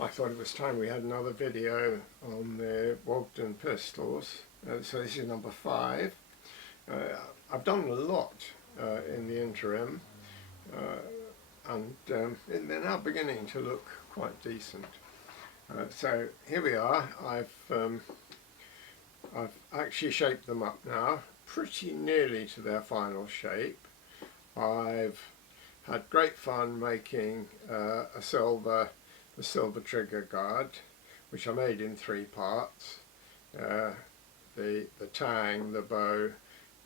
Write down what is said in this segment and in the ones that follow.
I thought it was time we had another video on the Wogdon pistols. So this is number 5. I've done a lot in the interim, and they're now beginning to look quite decent. So here we are. I've actually shaped them up now, pretty nearly to their final shape. I've had great fun making the silver trigger guard, which I made in 3 parts: the tang, the bow,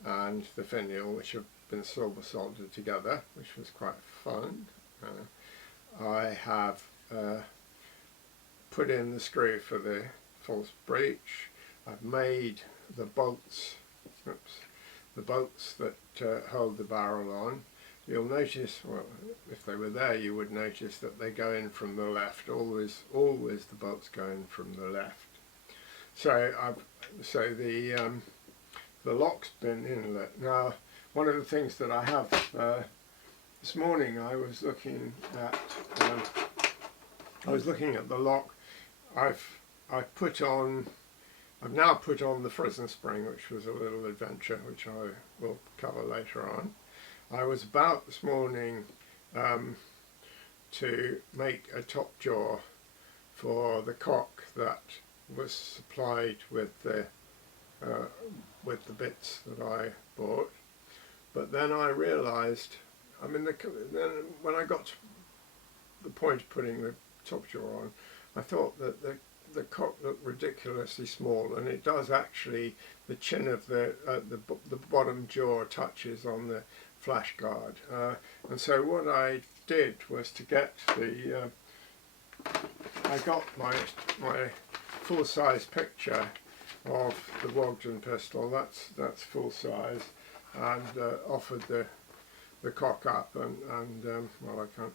and the finial, which have been silver soldered together, which was quite fun. I have put in the screw for the false breech. I've made the bolts, that hold the barrel on. You'll notice, well, if they were there, you would notice that they go in from the left. Always the bolts go in from the left. So the lock's been inlet. Now, one of the things that I have this morning, I was looking at the lock. I've now put on the frizzen spring, which was a little adventure, which I will cover later on. I was about this morning to make a top jaw for the cock that was supplied with the bits that I bought, but then I realised, then when I got to the point of putting the top jaw on, I thought that the cock looked ridiculously small, and it does actually. The chin of the bottom jaw touches on the flash guard, and so what I did was to get I got my full-size picture of the Wogdon pistol. That's full size, and offered the cock up, and well, I can't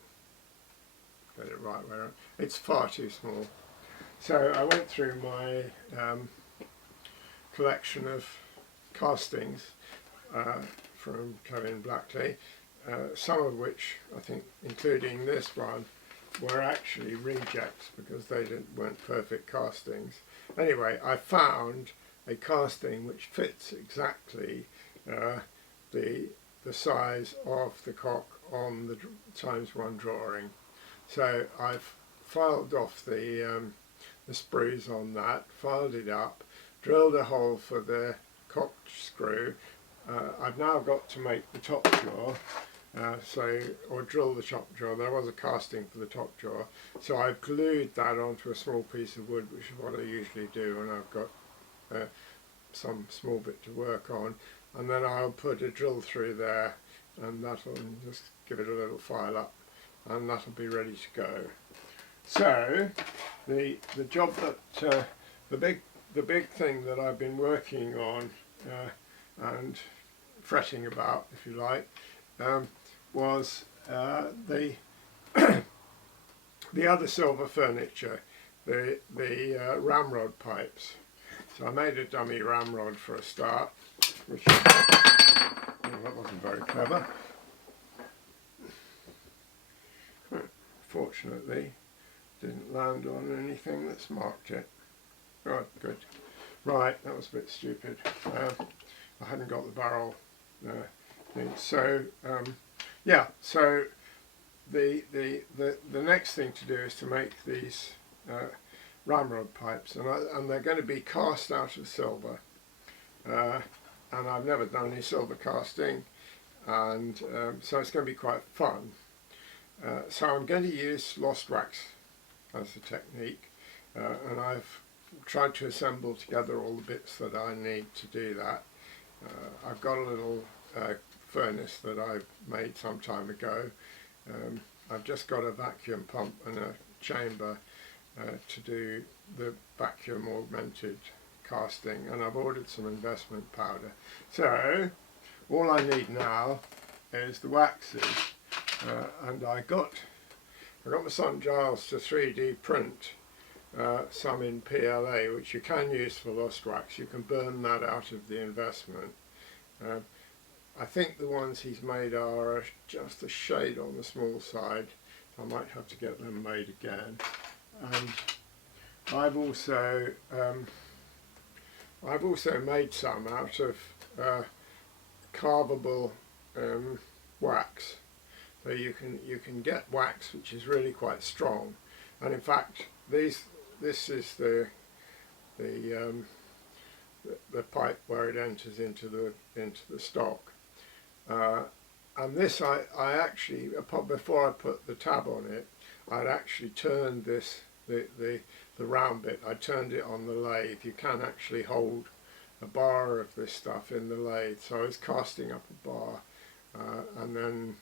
get it right where it's far too small. So I went through my collection of castings from Kevin Blackley, some of which, I think, including this one, were actually rejects because they weren't perfect castings. Anyway, I found a casting which fits exactly the size of the cock on the ×1 drawing. So I've filed off the sprues on that, filed it up, drilled a hole for the cock screw. I've now got to make the top jaw, or drill the top jaw. There was a casting for the top jaw, so I've glued that onto a small piece of wood, which is what I usually do when I've got some small bit to work on, and then I'll put a drill through there, and that'll just give it a little file up, and that'll be ready to go. So the job that the big thing that I've been working on and fretting about, if you like, was the other silver furniture, the Ramrod pipes. So I made a dummy ramrod for a start, which that wasn't very clever. Fortunately, didn't land on anything that's marked it. Right, good. Right, that was a bit stupid. I hadn't got the barrel thing. So yeah. So the next thing to do is to make these ramrod pipes, and they're going to be cast out of silver. And I've never done any silver casting, and so it's going to be quite fun. So I'm going to use lost wax as the technique, and I've tried to assemble together all the bits that I need to do that. I've got a little furnace that I made some time ago. I've just got a vacuum pump and a chamber to do the vacuum augmented casting, and I've ordered some investment powder. So all I need now is the waxes, and I got my son Giles to 3D print some in PLA, which you can use for lost wax. You can burn that out of the investment. I think the ones he's made are just a shade on the small side. I might have to get them made again. and I've also made some out of carvable wax. So you can get wax which is really quite strong, and in fact this is the pipe where it enters into the stock. And this I actually, before I put the tab on it, I'd actually turned the round bit, I turned it on the lathe. You can actually hold a bar of this stuff in the lathe, so I was casting up a bar and then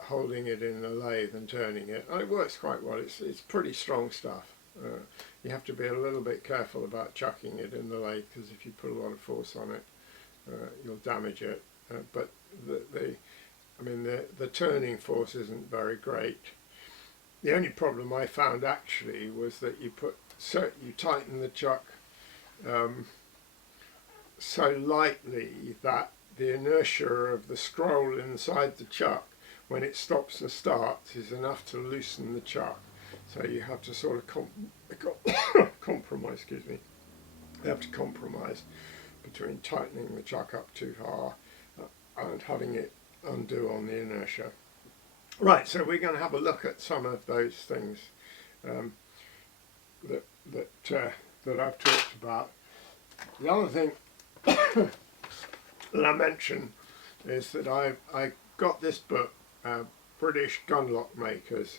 holding it in the lathe and turning it, and it works quite well. It's pretty strong stuff. You have to be a little bit careful about chucking it in the lathe, because if you put a lot of force on it, you'll damage it. But the turning force isn't very great. The only problem I found actually was that you tighten the chuck so lightly that the inertia of the scroll inside the chuck, when it stops and starts, is enough to loosen the chuck. So you have to sort of compromise. Excuse me. You have to compromise between tightening the chuck up too far and having it undo on the inertia. Right, so we're going to have a look at some of those things that I've talked about. The other thing that I mentioned is that I got this book, British Gun Lock Makers,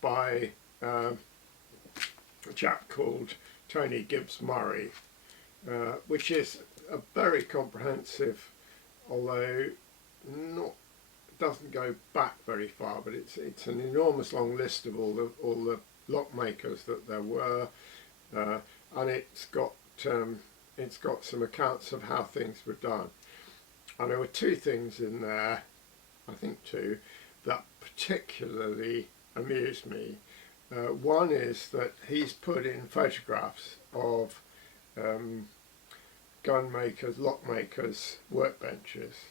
by a chap called Tony Gibbs Murray, which is a very comprehensive, although doesn't go back very far, but it's an enormous long list of all the lock makers that there were, and it's got some accounts of how things were done. And there were two things in there, I think two, that particularly amused me. One is that he's put in photographs of gun makers, lock makers' workbenches,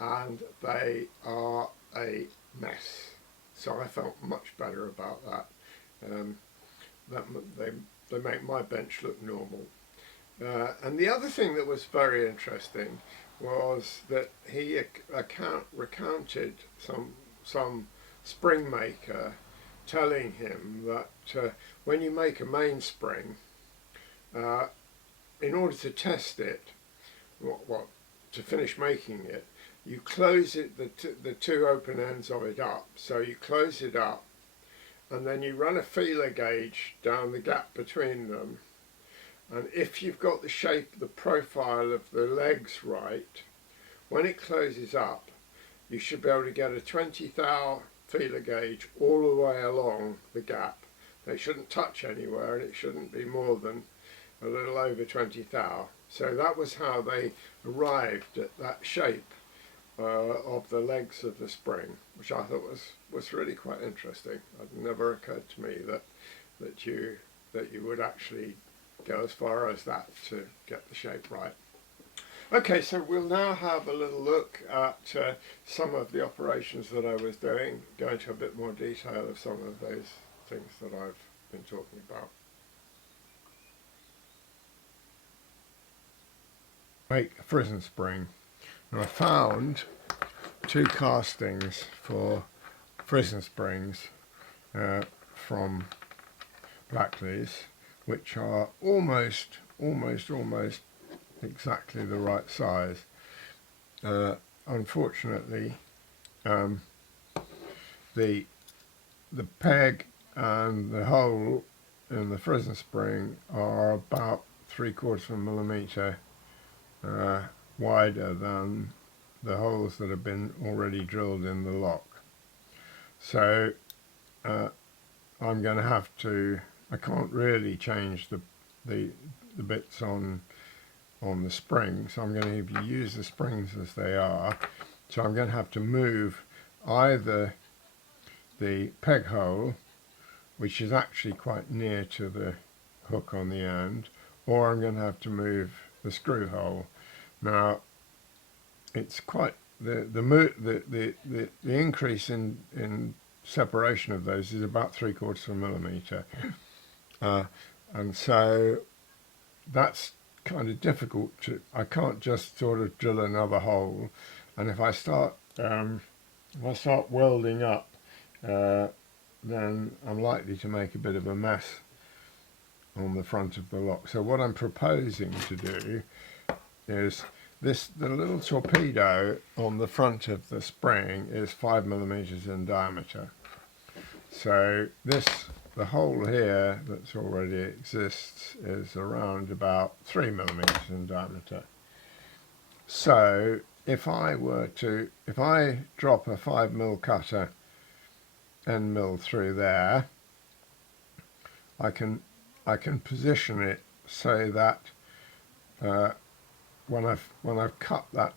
and they are a mess. So I felt much better about that. They make my bench look normal. And the other thing that was very interesting was that he recounted some spring maker telling him that when you make a mainspring, in order to test it, to finish making it, you close it, the two open ends of it up. So you close it up, and then you run a feeler gauge down the gap between them. And if you've got the shape, the profile of the legs right, when it closes up, you should be able to get a 20 thou feeler gauge all the way along the gap. They shouldn't touch anywhere, and it shouldn't be more than a little over 20 thou. So that was how they arrived at that shape of the legs of the spring, which I thought was really quite interesting. It never occurred to me that you would actually go as far as that to get the shape right. Okay, so we'll now have a little look at some of the operations that I was doing, go into a bit more detail of some of those things that I've been talking about. Make a frizzen spring. And I found two castings for frizzen springs from Blackley's, which are almost exactly the right size. Unfortunately, the peg and the hole in the frizzen spring are about 3/4 of a millimetre wider than the holes that have been already drilled in the lock. So I'm going to have to, I can't really change the bits on the spring, so I'm going to use the springs as they are. So I'm going to have to move either the peg hole, which is actually quite near to the hook on the end, or I'm going to have to move the screw hole. Now, it's quite the increase in separation of those is about 3/4 of a millimetre, and so that's kind of difficult to. I can't just sort of drill another hole, and if I start welding up, then I'm likely to make a bit of a mess on the front of the lock. So what I'm proposing to do is the little torpedo on the front of the spring is 5 millimeters in diameter. So the hole here that's already exists is around about 3 millimeters in diameter. So if I drop a 5mm cutter end mill through there, I can position it so that when I've cut that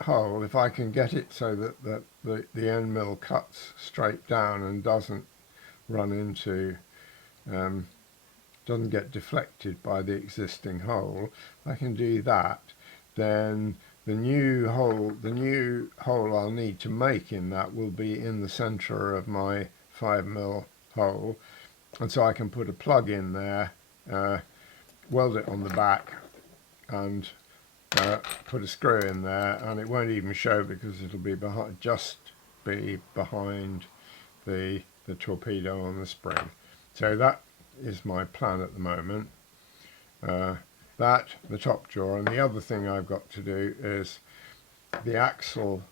hole, if I can get it so that the end mill cuts straight down and doesn't run into, doesn't get deflected by the existing hole, I can do that. Then the new hole I'll need to make in that will be in the center of my 5mm hole, and so I can put a plug in there, weld it on the back, and put a screw in there, and it won't even show because it'll be behind the torpedo on the spring. So that is my plan at the moment. The top jaw, and the other thing I've got to do is the axle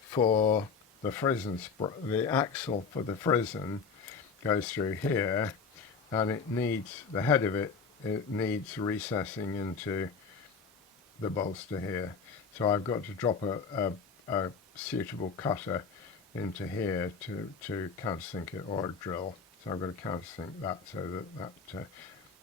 for the frizzen. The axle for the frizzen goes through here, and the head of it needs recessing into the bolster here. So I've got to drop a suitable cutter into here to countersink it, or a drill. So I've got to countersink that so that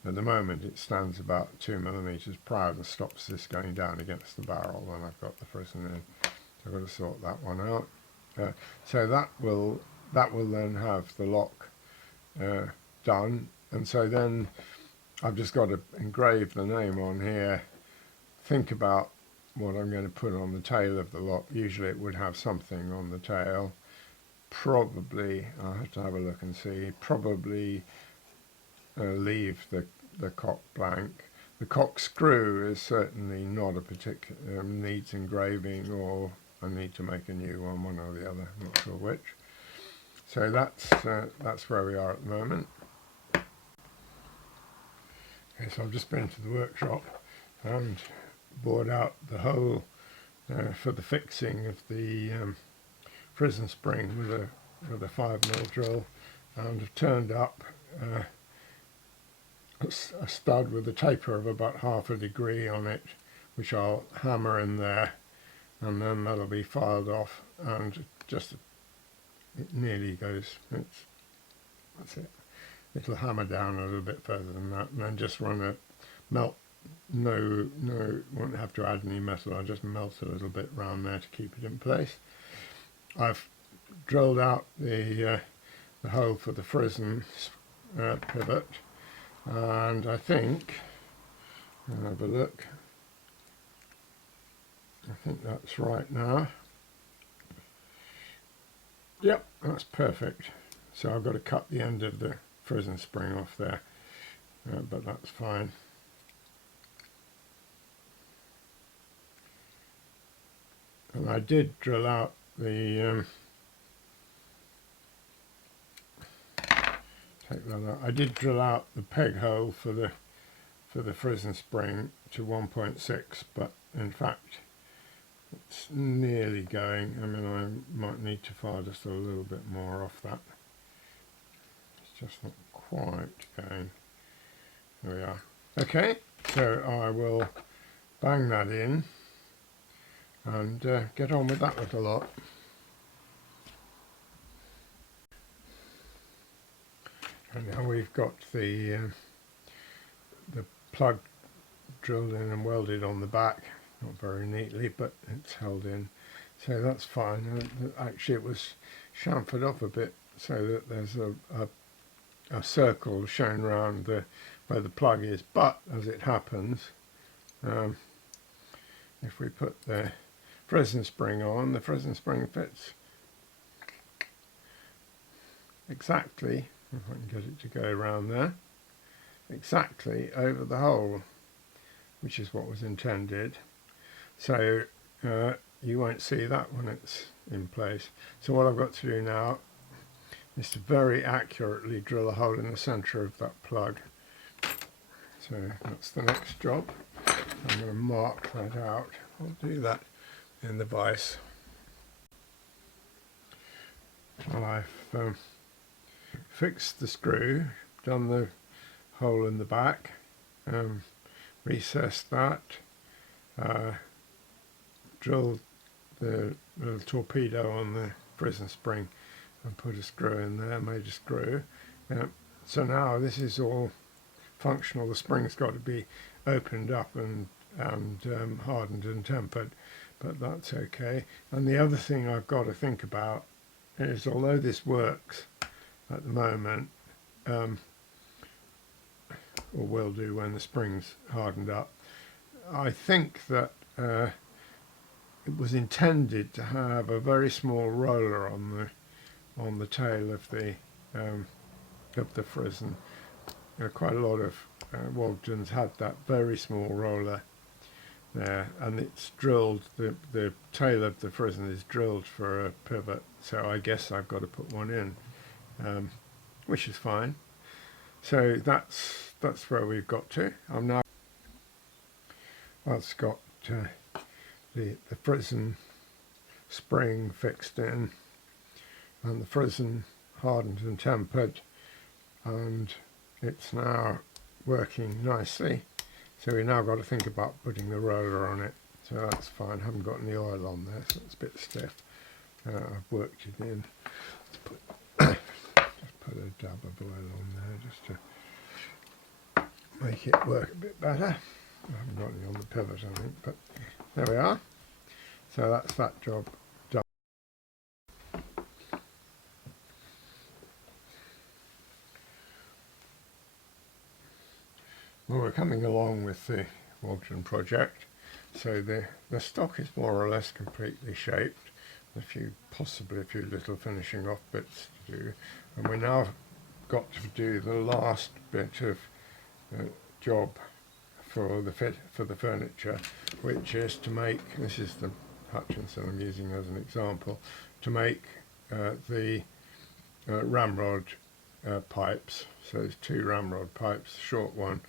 at the moment it stands about 2 millimeters proud and stops this going down against the barrel when I've got the frizzen in. So I've got to sort that one out. So that will then have the lock done, and so then I've just got to engrave the name on here, think about what I'm going to put on the tail of the lock. Usually it would have something on the tail. Probably, I'll have to have a look and see, probably leave the cock blank. The cock screw is certainly not a particular, needs engraving, or I need to make a new one or the other, not sure which. So that's where we are at the moment. Okay, so I've just been to the workshop and bored out the hole for the fixing of the frizzen spring with a 5mm drill, and have turned up a stud with a taper of about 1/2 degree on it, which I'll hammer in there, and then that'll be filed off, and it nearly goes, that's it. It'll hammer down a little bit further than that, and then just run a melt. No, won't have to add any metal. I'll just melt a little bit round there to keep it in place. I've drilled out the hole for the frizzen pivot, and I think, I'll have a look, I think that's right now. Yep, that's perfect. So I've got to cut the end of the frizzen spring off there, but that's fine. And I did drill out the I did drill out the peg hole for the frizzen spring to 1.6, but in fact it's nearly going. I mean, I might need to fire just a little bit more off that. It's just not quite going. There we are. Okay, so I will bang that in and get on with that little lot. And now we've got the plug drilled in and welded on the back, not very neatly, but it's held in, so that's fine. Actually, it was chamfered off a bit so that there's a circle shown around where the plug is, but as it happens, if we put the frizzen spring on, the frizzen spring fits exactly, if I can get it to go around there, exactly over the hole, which is what was intended. So you won't see that when it's in place. So what I've got to do now is to very accurately drill a hole in the centre of that plug. So that's the next job. I'm going to mark that out. I'll do that in the vise. Well, I've fixed the screw, done the hole in the back, recessed that, drilled the little torpedo on the frizzen spring and put a screw in there, made a screw. So now this is all functional. The spring's got to be opened up and hardened and tempered, but that's okay. And the other thing I've got to think about is, although this works at the moment, or will do when the spring's hardened up, I think that it was intended to have a very small roller on the tail of the frizzen. Quite a lot of Wogdons had that very small roller there, and it's drilled, the tail of the frizzen is drilled for a pivot, so I guess I've got to put one in, which is fine. So that's where we've got to. I'm now, that's got the frizzen spring fixed in and the frizzen hardened and tempered, and it's now working nicely. So we now got to think about putting the roller on it. So that's fine. I haven't got any oil on there, so it's a bit stiff. I've worked it in. Just put a dab of oil on there just to make it work a bit better. I haven't got any on the pivot, I think, but there we are. So that's that job done. Well, we're coming along with the Wogdon project, so the stock is more or less completely shaped. Possibly a few little finishing off bits to do, and we now got to do the last bit of job for the furniture, which is to make, this is the Hutchinson I'm using as an example, to make the Ramrod pipes. So there's two Ramrod pipes, the short one,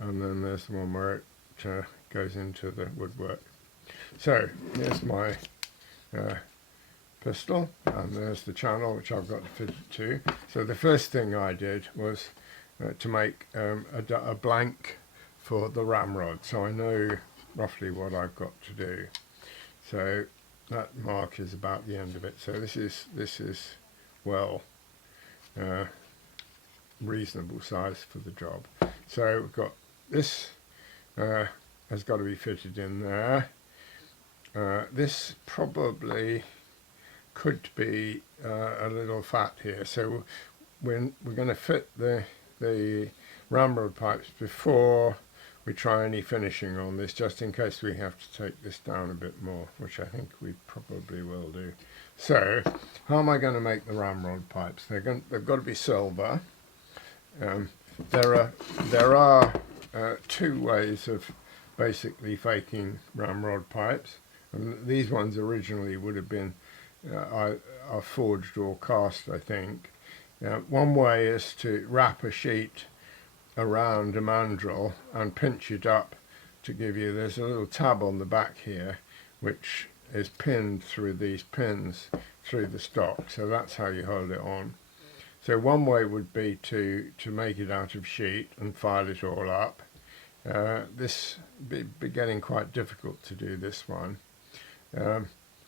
and then there's the one where it goes into the woodwork. So here's my pistol, and there's the channel which I've got to fit it to. So the first thing I did was to make a blank for the ramrod, so I know roughly what I've got to do. So that mark is about the end of it. So this is well reasonable size for the job. So we've got this has got to be fitted in there. This probably could be a little fat here, so we're going to fit the ramrod pipes before we try any finishing on this, just in case we have to take this down a bit more, which I think we probably will do. So how am I going to make the ramrod pipes? They've got to be silver. There are two ways of basically faking ramrod pipes, and these ones originally would have been are forged or cast, I think. One way is to wrap a sheet around a mandrel and pinch it up to give you, there's a little tab on the back here which is pinned through these pins through the stock, so that's how you hold it on. So one way would be to make it out of sheet and file it all up. This be getting quite difficult to do this one.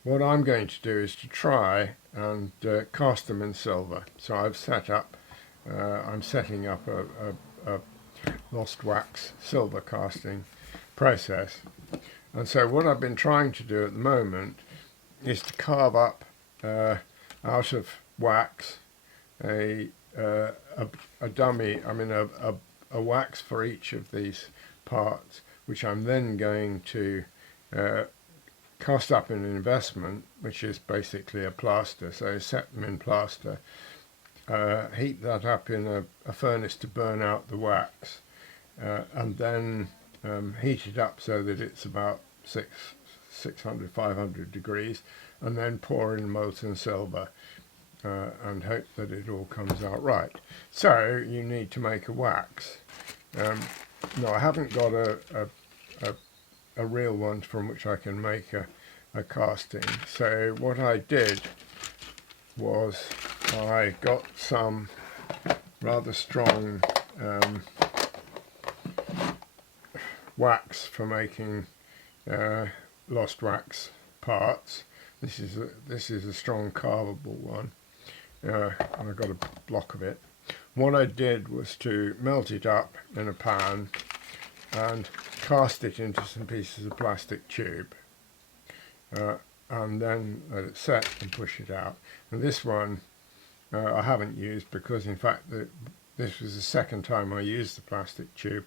What I'm going to do is to try and cast them in silver. So I've set up, I'm setting up a lost wax silver casting process. And so what I've been trying to do at the moment is to carve up out of wax a dummy, I mean a wax for each of these parts, which I'm then going to cast up in an investment, which is basically a plaster. So set them in plaster, heat that up in a furnace to burn out the wax, and then heat it up so that it's about 600, 500 degrees, and then pour in molten silver and hope that it all comes out right. So you need to make a wax. No, I haven't got a real one from which I can make a casting. So what I did was I got some rather strong wax for making lost wax parts. This is a strong carvable one, and I got a block of it. What I did was to melt it up in a pan and cast it into some pieces of plastic tube, and then let it set and push it out. And this one I haven't used because, in fact, this was the second time I used the plastic tube,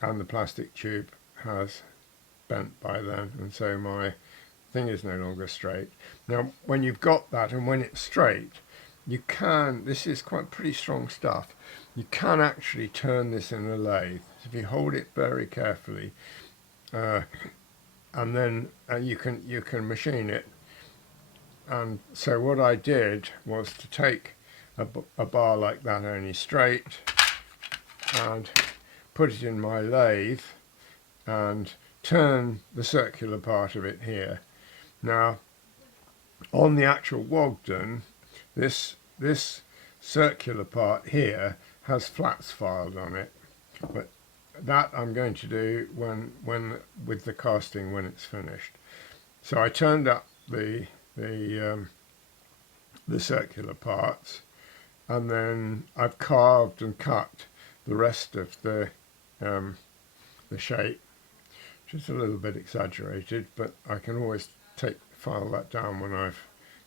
and the plastic tube has bent by then, and so my thing is no longer straight. Now, when you've got that and when it's straight, you can, this is quite pretty strong stuff, you can actually turn this in a lathe. If you hold it very carefully, and then you can machine it. And so what I did was to take a bar like that, only straight, and put it in my lathe and turn the circular part of it here. Now, on the actual Wogdon, this circular part here has flats filed on it, but that I'm going to do when with the casting when it's finished. So I turned up the circular parts, and then I've carved and cut the rest of the shape, which is a little bit exaggerated, but I can always file that down when I've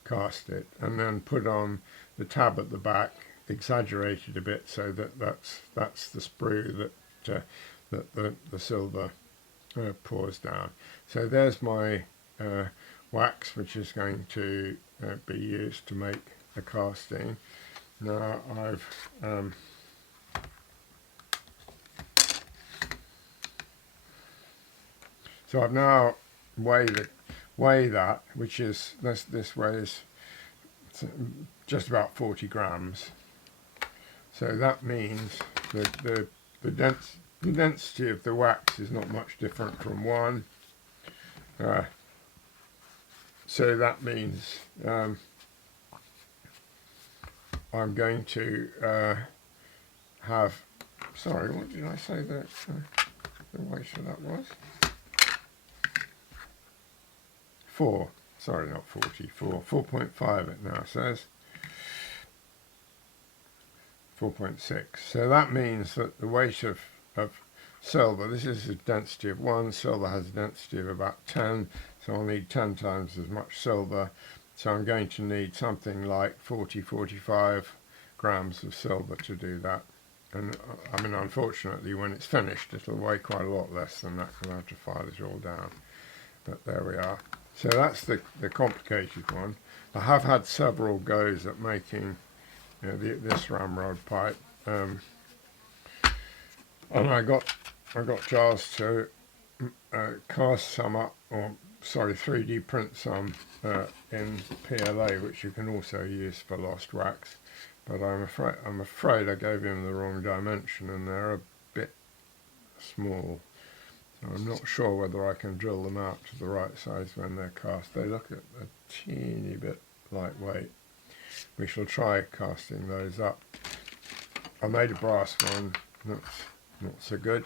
cast it, and then put on the tab at the back, exaggerated a bit so that that's the sprue that the silver pours down. So there's my wax, which is going to be used to make a casting. Now I've now weigh that, which is this weighs just about 40 grams. So that means that the density of the wax is not much different from one. So that means I'm going to have, sorry, what did I say that the weight of that was? 4.5 it now says. 4.6. So that means that the weight of silver, this is a density of 1, silver has a density of about 10, so I'll need 10 times as much silver. So I'm going to need something like 40-45 grams of silver to do that. And I mean, unfortunately, when it's finished, it'll weigh quite a lot less than that because I have to file it all down. But there we are. So that's the complicated one. I have had several goes at making this ramrod pipe, and I got Giles to cast some up, or sorry, 3D print some in PLA, which you can also use for lost wax. But I'm afraid I gave him the wrong dimension, and they're a bit small. So I'm not sure whether I can drill them out to the right size when they're cast. They look a teeny bit lightweight. We shall try casting those up. I made a brass one, that's not so good.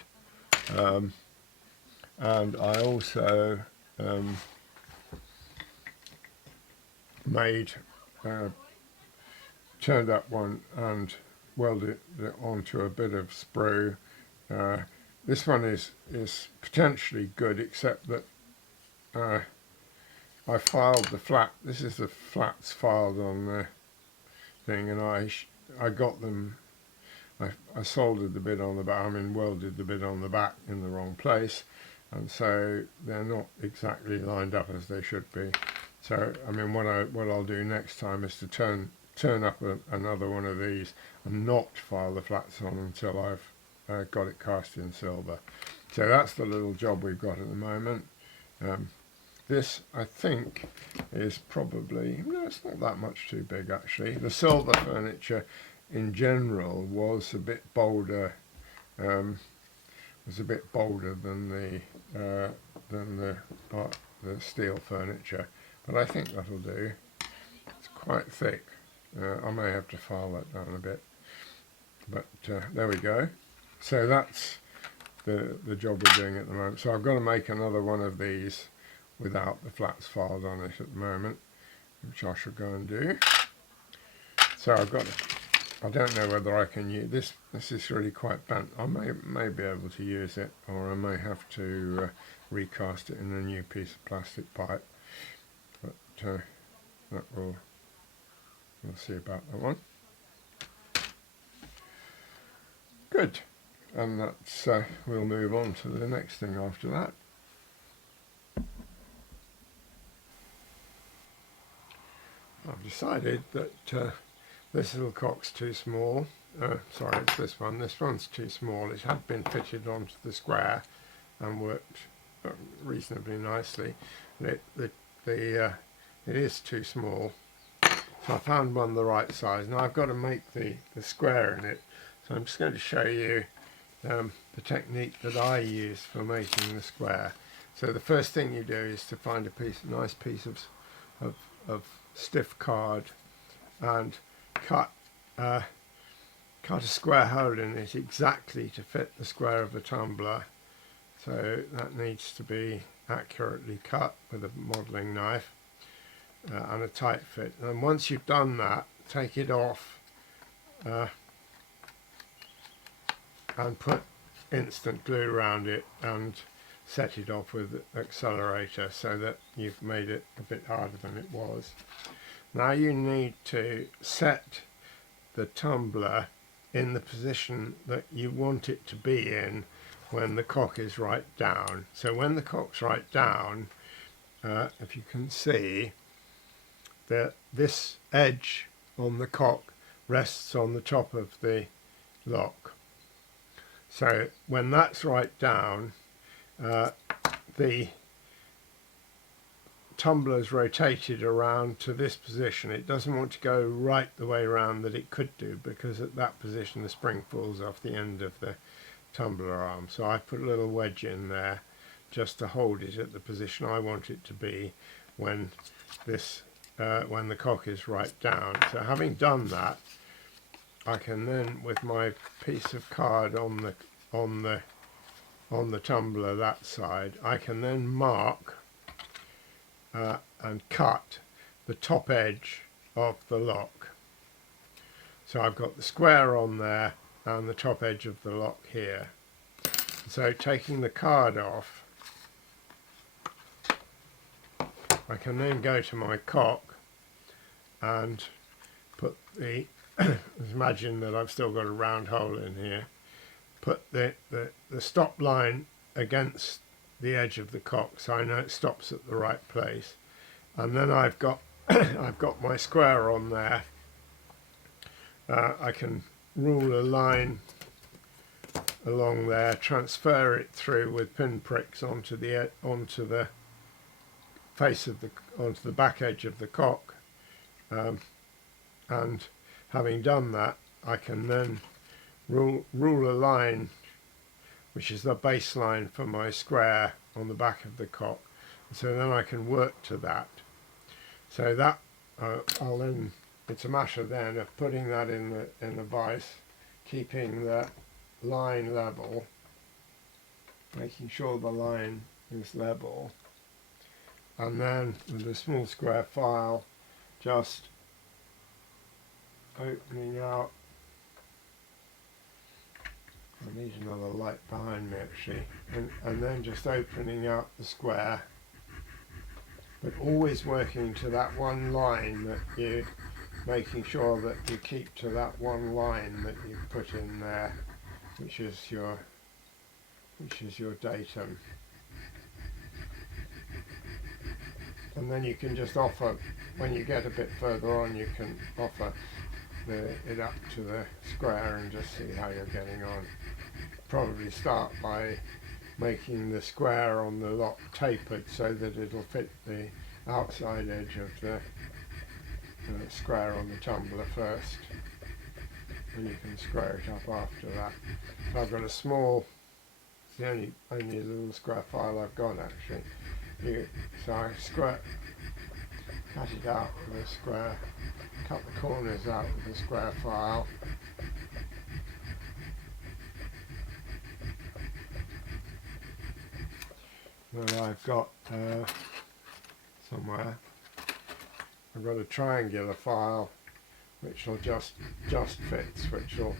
And I also turned up one and welded it onto a bit of sprue. This one is potentially good, except that I filed the flat. This is the flats filed on the thing, and I got them. I soldered the bit on the back. I mean, welded the bit on the back in the wrong place, and so they're not exactly lined up as they should be. So I mean, what I'll do next time is to turn turn up another one of these and not file the flats on until I've got it cast in silver. So that's the little job we've got at the moment. This, I think, is probably, no, it's not that much too big actually. The silver furniture in general was a bit bolder, than the steel furniture, but I think that'll do. It's quite thick. I may have to file that down a bit, but there we go. So that's the job we're doing at the moment. So I've got to make another one of these without the flats filed on it at the moment, which I shall go and do. So I don't know whether I can use this. This is really quite bent. I may be able to use it, or I may have to recast it in a new piece of plastic pipe. But we'll see about that one. Good, and that's we'll move on to the next thing after that. I've decided that this little cock's too small. Sorry, it's this one. This one's too small. It had been fitted onto the square and worked reasonably nicely. It is too small. So I found one the right size. Now I've got to make the square in it. So I'm just going to show you the technique that I use for making the square. So the first thing you do is to find a nice piece of stiff card and cut a square hole in it exactly to fit the square of the tumbler. So that needs to be accurately cut with a modelling knife and a tight fit. And once you've done that, take it off and put instant glue around it and set it off with the accelerator so that you've made it a bit harder than it was. Now you need to set the tumbler in the position that you want it to be in when the cock is right down. So when the cock's right down, if you can see that this edge on the cock rests on the top of the lock. So when that's right down, the tumbler's rotated around to this position. It doesn't want to go right the way around that it could do, because at that position the spring falls off the end of the tumbler arm. So I put a little wedge in there just to hold it at the position I want it to be when the cock is right down. So having done that, I can then, with my piece of card on the tumbler that side, I can then mark and cut the top edge of the lock. So I've got the square on there and the top edge of the lock here. So taking the card off, I can then go to my cock and put the imagine that I've still got a round hole in here, put the stop line against the edge of the cock so I know it stops at the right place, and then I've got I've got my square on there. I can rule a line along there, transfer it through with pin pricks onto the face of onto the back edge of the cock, and having done that, I can then rule a line which is the baseline for my square on the back of the cock. So then I can work to that. So that I'll then, it's a matter then of putting that in the vise, keeping the line level, making sure the line is level, and then with a small square file just opening out. I need another light behind me actually, and then just opening out the square, but always working to that one line that you, making sure that you keep to that one line that you put in there, which is your datum. And then you can just offer when you get a bit further on, you can offer it up to the square and just see how you're getting on. Probably start by making the square on the lock tapered so that it'll fit the outside edge of the square on the tumbler first, and you can square it up after that. So I've got a small, it's the only little square file I've got actually. So I cut it out with a square, cut the corners out with a square file. Then I've got somewhere, I've got a triangular file which will just fits, which will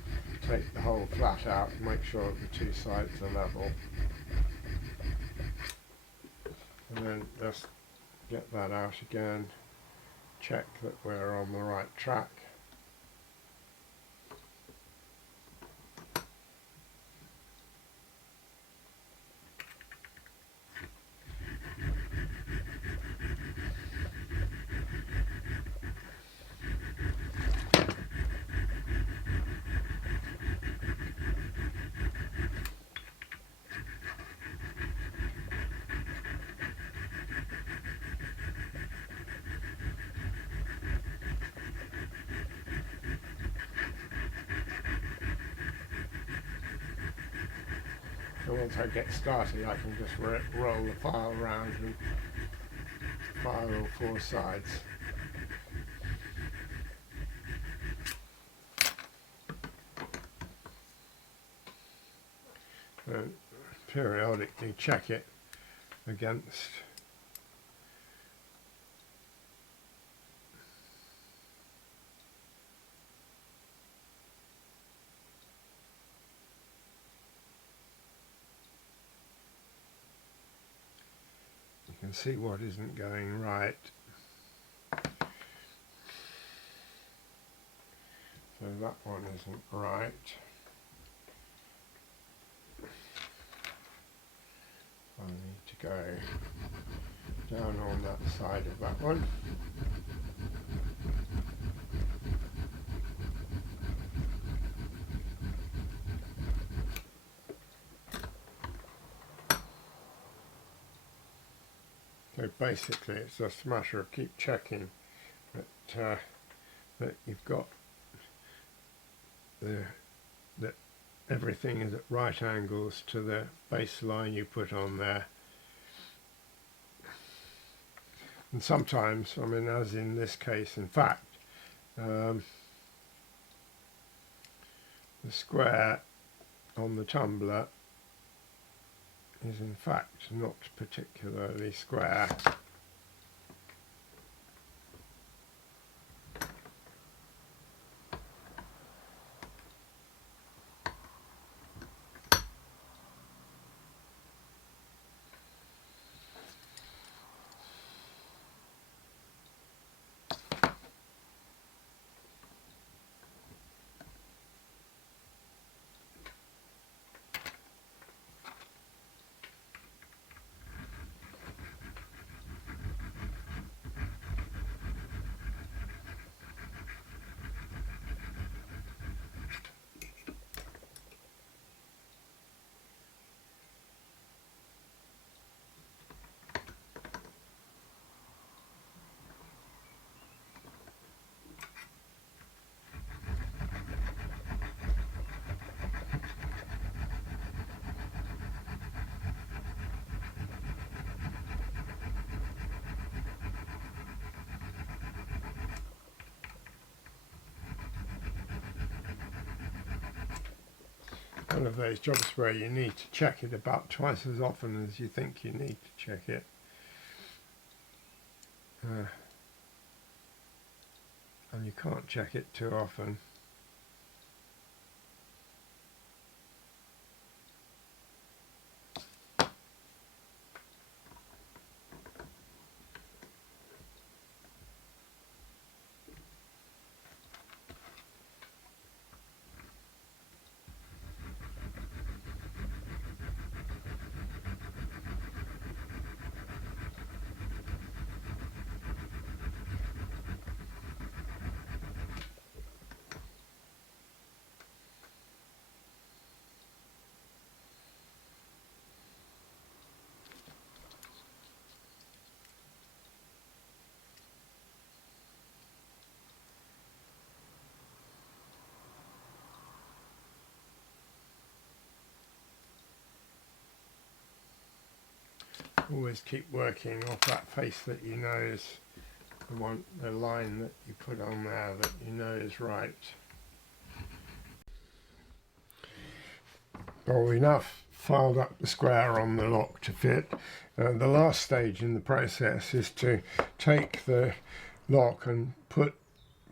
take the whole flat out and make sure that the two sides are level. And then just get that out again, check that we're on the right track. So once I get started, I can just roll the file around and file all four sides. And periodically check it against you can see what isn't going right. So that one isn't right. I need to go down on that side of that one. So basically it's just a matter of keep checking that that you've got that everything is at right angles to the baseline you put on there. And sometimes, I mean, as in this case, in fact, the square on the tumbler is in fact not particularly square. One of those jobs where you need to check it about twice as often as you think you need to check it. And you can't check it too often. always keep working off that face that you know is the line that you put on there that you know is right. Well, we now filed up the square on the lock to fit. The last stage in the process is to take the lock and put,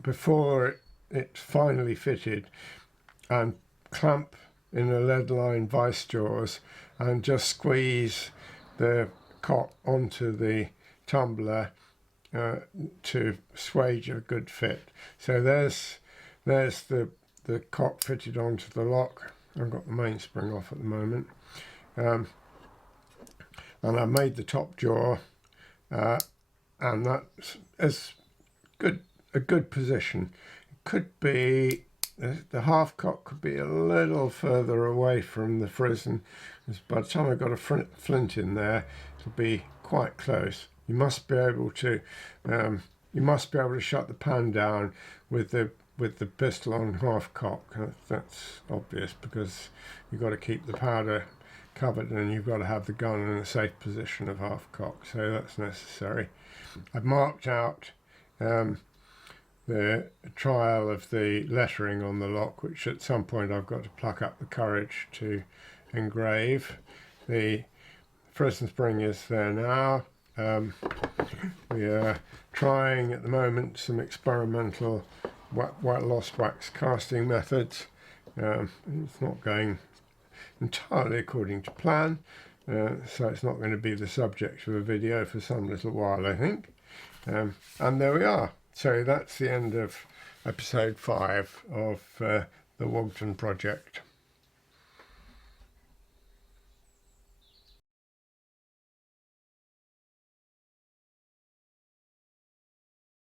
before it's finally fitted, and clamp in a lead-lined vice jaws and just squeeze the cock onto the tumbler to swage a good fit. So there's the cock fitted onto the lock. I've got the mainspring off at the moment, and I made the top jaw, and that's a good position. It could be the half cock could be a little further away from the frizzen. By the time I've got a flint in there, it'll be quite close. You must be able to shut the pan down with the pistol on half cock. That's obvious, because you've got to keep the powder covered and you've got to have the gun in a safe position of half cock, so that's necessary. I've marked out the trial of the lettering on the lock, which at some point I've got to pluck up the courage to engrave. The frizzen spring is there now. We are trying at the moment some experimental white lost wax casting methods. It's not going entirely according to plan, so it's not going to be the subject of a video for some little while, I think. And there we are. So that's the end of episode 5 of the Wogdon project.